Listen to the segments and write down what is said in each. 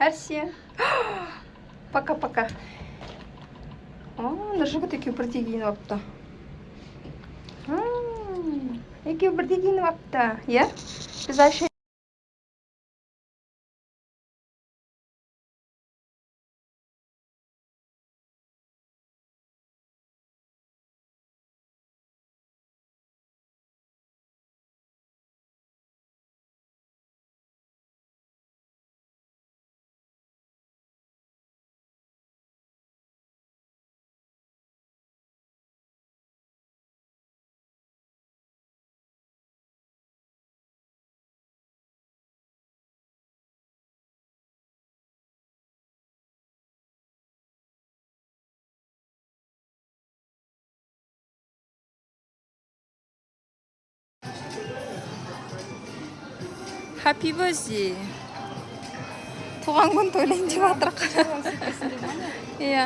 Әрсе. Пока-пока. Нұржігіт екеу бірдей киініп апты. Екеу бірдей киініп апты. Е? Біз Айша Happy birthday. Туған күн тойлайын деп жатырық. Иә.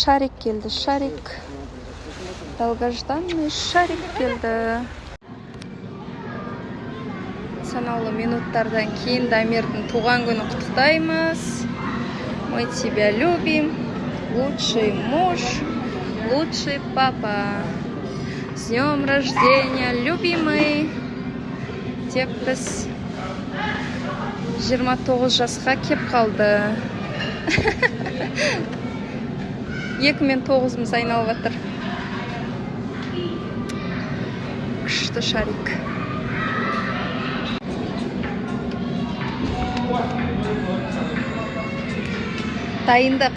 Шарик келді, шарик. Долгожданный шарик келді. Санаулы минуттардан кейін Дамирдің туған күні құттықтаймыз. Мы тебя любим, лучший муж, лучший папа. С днем рождения, любимый. Тек біз 29 жасқа кеп қалды. 2009-мыз айналып жатыр. Күшті шарик. Дайындық.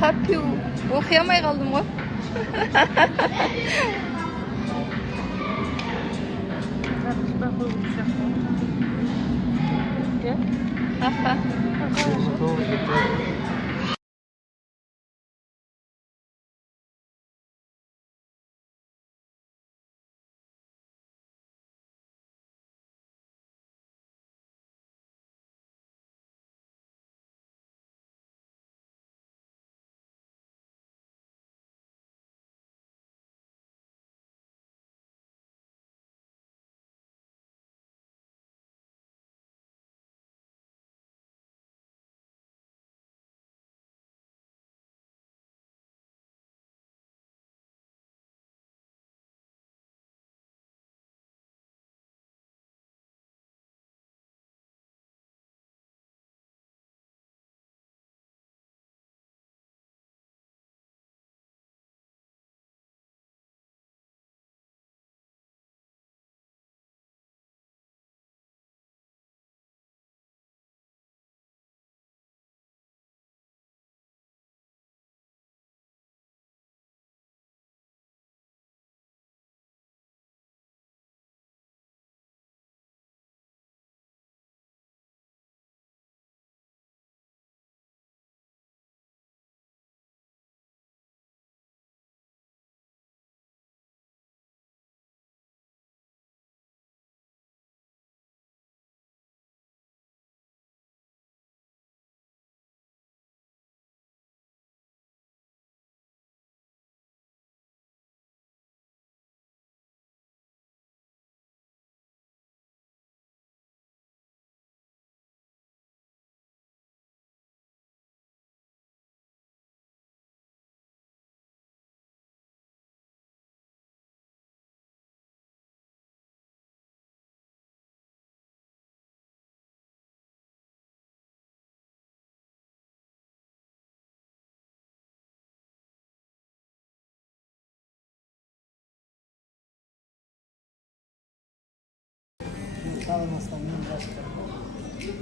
Хаппи. Оқи алмай қалдым ғой. Аха.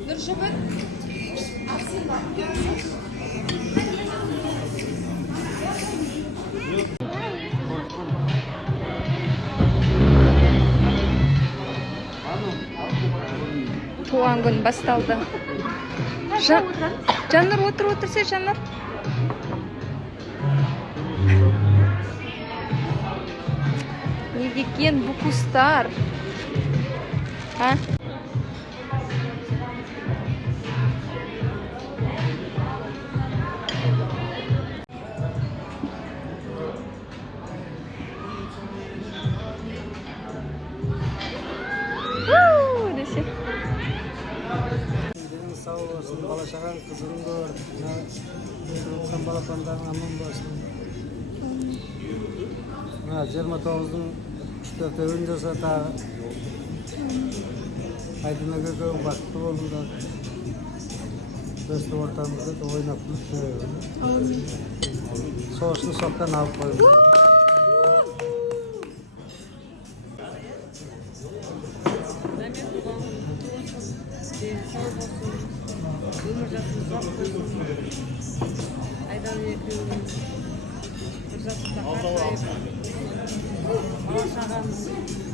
Нұржігіт. Туған күн басталды. Жаннар отырсе, Жаннар. Неге екен бұл құстар? балапан қызығын көр. Отқан балапандарың аман болсын. 29-ның 3-4-ін жаса тағы. Айдына көкең бақытты болыңдар. Достық ортамызда да ойнап күліп соғысты соқтан алып қойыңдар. Өмір жасын ұзақ болсын. Айдан екеуіміз бір жасында қартайып, бала шағамыз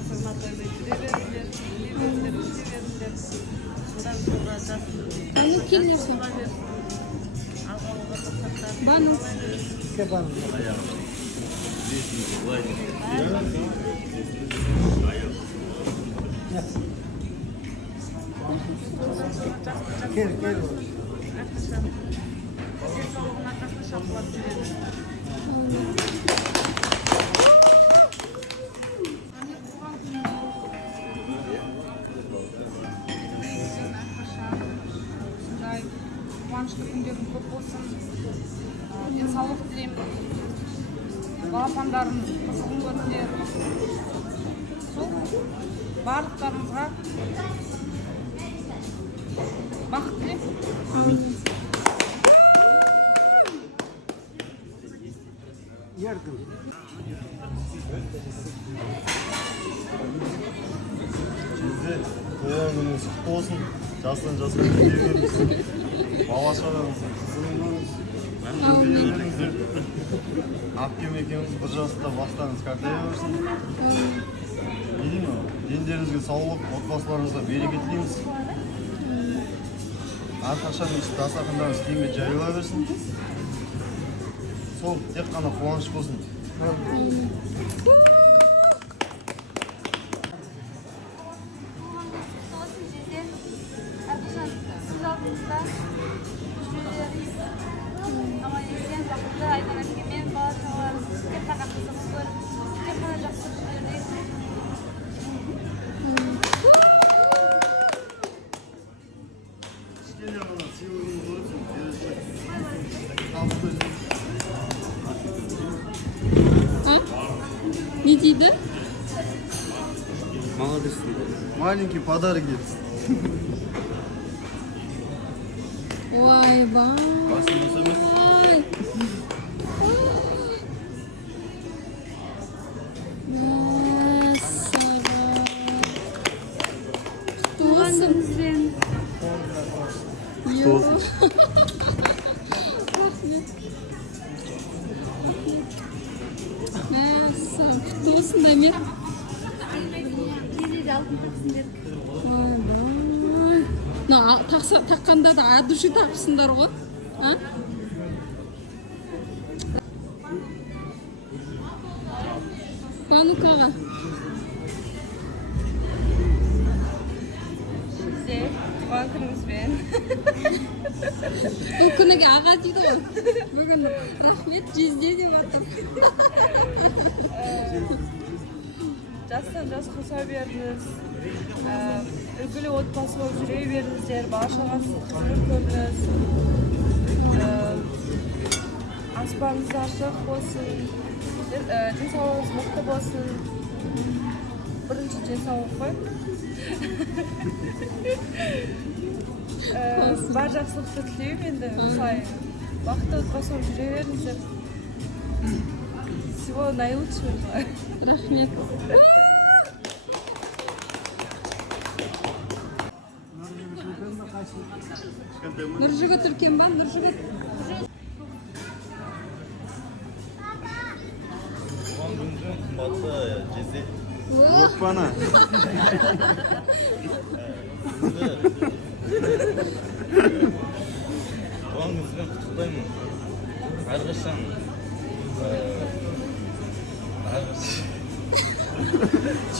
қысырына тоймай жүре беріңдер, өсе беріңдер. Содан sonra жасын алға мақсаттарын Бану. Кепаным. Кел. әрқашан денсаулығын арқасында шапқылап жүреді. Осындай қуанышты күндерің көп болсын. Денсаулық тілеймін. Балапандарым қызығын көріңдер. Сол барлықтарыңызға бақыт тілеймін. Еркін. Sizde doğum gününüz kutlu olsun. Жасынан жасқа кете беріңіз. Бала шағаңыздың қызығын көріңіз. Әпкем екеуміз бір жаста бастаңыз қартая берсін. Не деймін, дендеріңізге саулық, отбасыларыңызға береке тілейміз. Әрқашан дастархандарыңыз кеңге жайыла берсін. Сол тек қана қуаныш болсын. Arkadaşlar siz aldığınızda müşterileriniz ama izleyen vakıfta aydan ötkemen bala çağlarınız hep takatınızı görüp hep bana жақсы düşünürdeyiz. Кішкене ғана сыйлығын көріпсің, табысты. Не дейді? Молодец. Маленький подарок есть. Ойбай. Басымыз емес. Туған күніңізбен. Құтты болсын. Мәссаған, құтты болсын да мен. Geceyi altın taksın dedik. Таққанда да от души тақпысыңдар ғой. Банукаға. Size tuған күніңізбен. Бұл күніге аға дейді ғой. Бүгін рахмет жезде деп атыр. Жастан жасқа қоса беріңіз. Үлгілі отбасы болып жүре беріңіздер. Бала шағаңыздың қызығын көріңіз. Аспаныңыз ашық болсын. Денсаулығыңыз мықты болсын. Бірінші денсаулық қой. Бар жақсылықты тілеймін енді. Осылай бақытты отбасы болып жүре беріңіздер. Всего наилучшего. Рахмет. Нұржігіт үлкен ба? Нұржігіт. Туған күніңізбен қымбатты жезде. Опана. Туған күніңізбен құттықтаймын. Әрқашан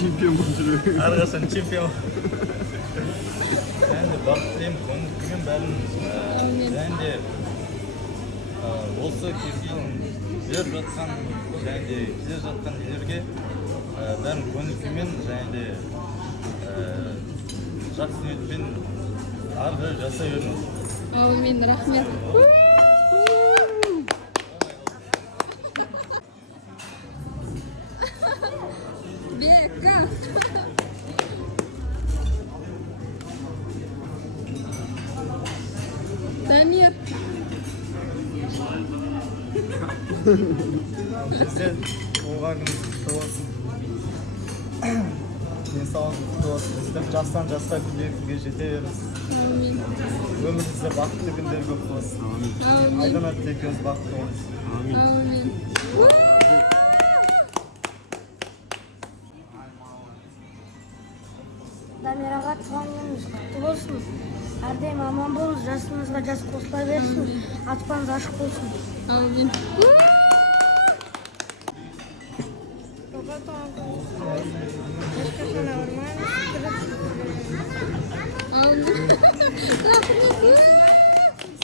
чемпион болып жүру. Әрқашан чемпион. Және де бақыт тілеймін, көңіл күймен бәріміз. Және де осы кезге беріп жатқан, және де келе жатқан нелерге бәрін көңіл күймен, және де жақсы ниетпен ары қарай жасай беріңіз. Amin, rahmet. Beka. Damir. Sen оған күніңіз құтты болсын. Денсаулығыңыз құтты болсын. Сіздер жастан жасқа күндеріңізге жете беріңіз. Amin. Өміріңізде бақытты күндер көп болсын. Amin. Айдан атты екеуміз бақытты болыңыз. Amin. Дамир аға туған күніңіз құтты болсын. Әрдайым аман болыңыз, жасыңызға жас қосыла берсін, аспаныңыз ашық болсын. Amin. Baba tuған күніңіз құтты болсын. Ешқашан ауырмаңыз, Amin. Rahmet.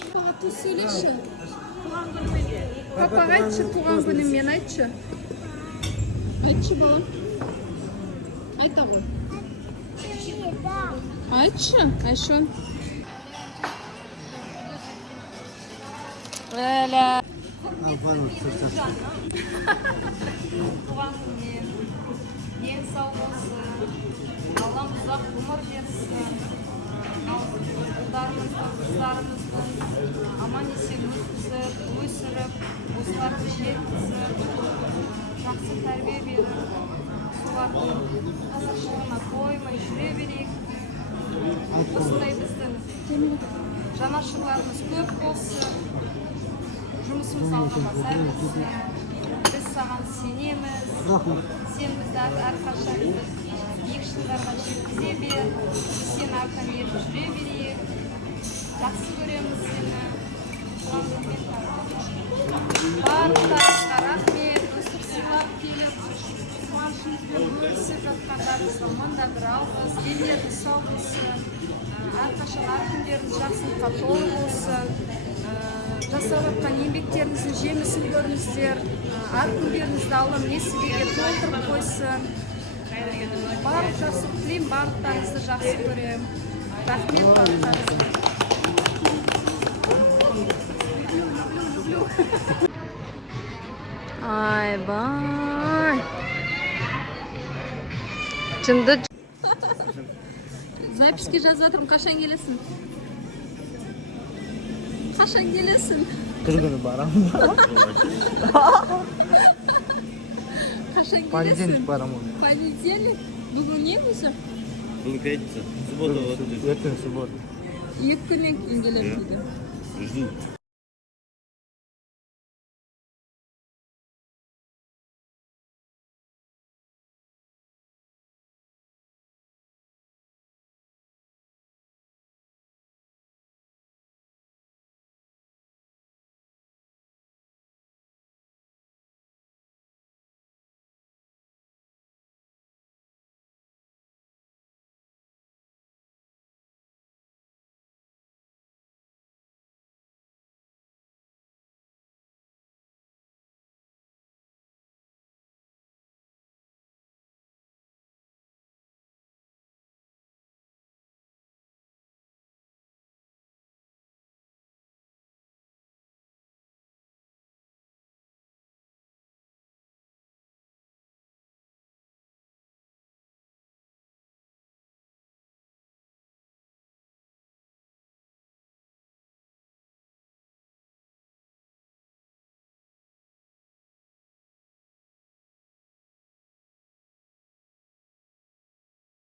Papaға ту сөйлеші. Папаға айтшы, туған күніңмен айтшы. Айтшы, балам. Айта ғой. Айтшы, Айшон. Әлә. Туған күнмен денсау болсын, Аллам ұзақ ғұмыр берсін, ұлдарымыздың, қыздарымыздың аман есен өткізіп, өсіріп, осыларды жеткізіп, жақсы тәрбие беріп, солардың қазақшылығына тоймай жүре берейік. Осындай біздің жанашырларымыз көп болсын, жұмысымыз алдыма сәл болсын. Біз саған сенеміз, сен бізді әрқашан биік шыңдарға жеткізе бер, сен арқан еріп жүре берейік, жақсы көреміз сені. Барлықтарыңызға рахмет, өстіп сыйлап келіп, қуанышымызбен бөлісіп жатқандарыңызға мында бір алғыс, денлеріңіз сау болсын, әрқашан ар күндеріңіз жақсылыққа толы болсын. Жасап жатқан еңбектеріңіздің жемісін көріңіздер, ар күндеріңізді Аллам несібеге толтырып қойсын. Барлық жақсылық тілеймін, барлықтарыңызды жақсы көремін. Рахмет барлықтарыңызға. Айбай. Жынды. Записке жазып жатырмын, қашан келесің? Қашан келесің? Бір күні барамын. Қашан Понедельник келесің? барамын. Понедельник? Бүгін не өзі? Бүгін пятница, суббота өтті. Ертең суббота. Екі күннен кейін келемін дейді. Жду.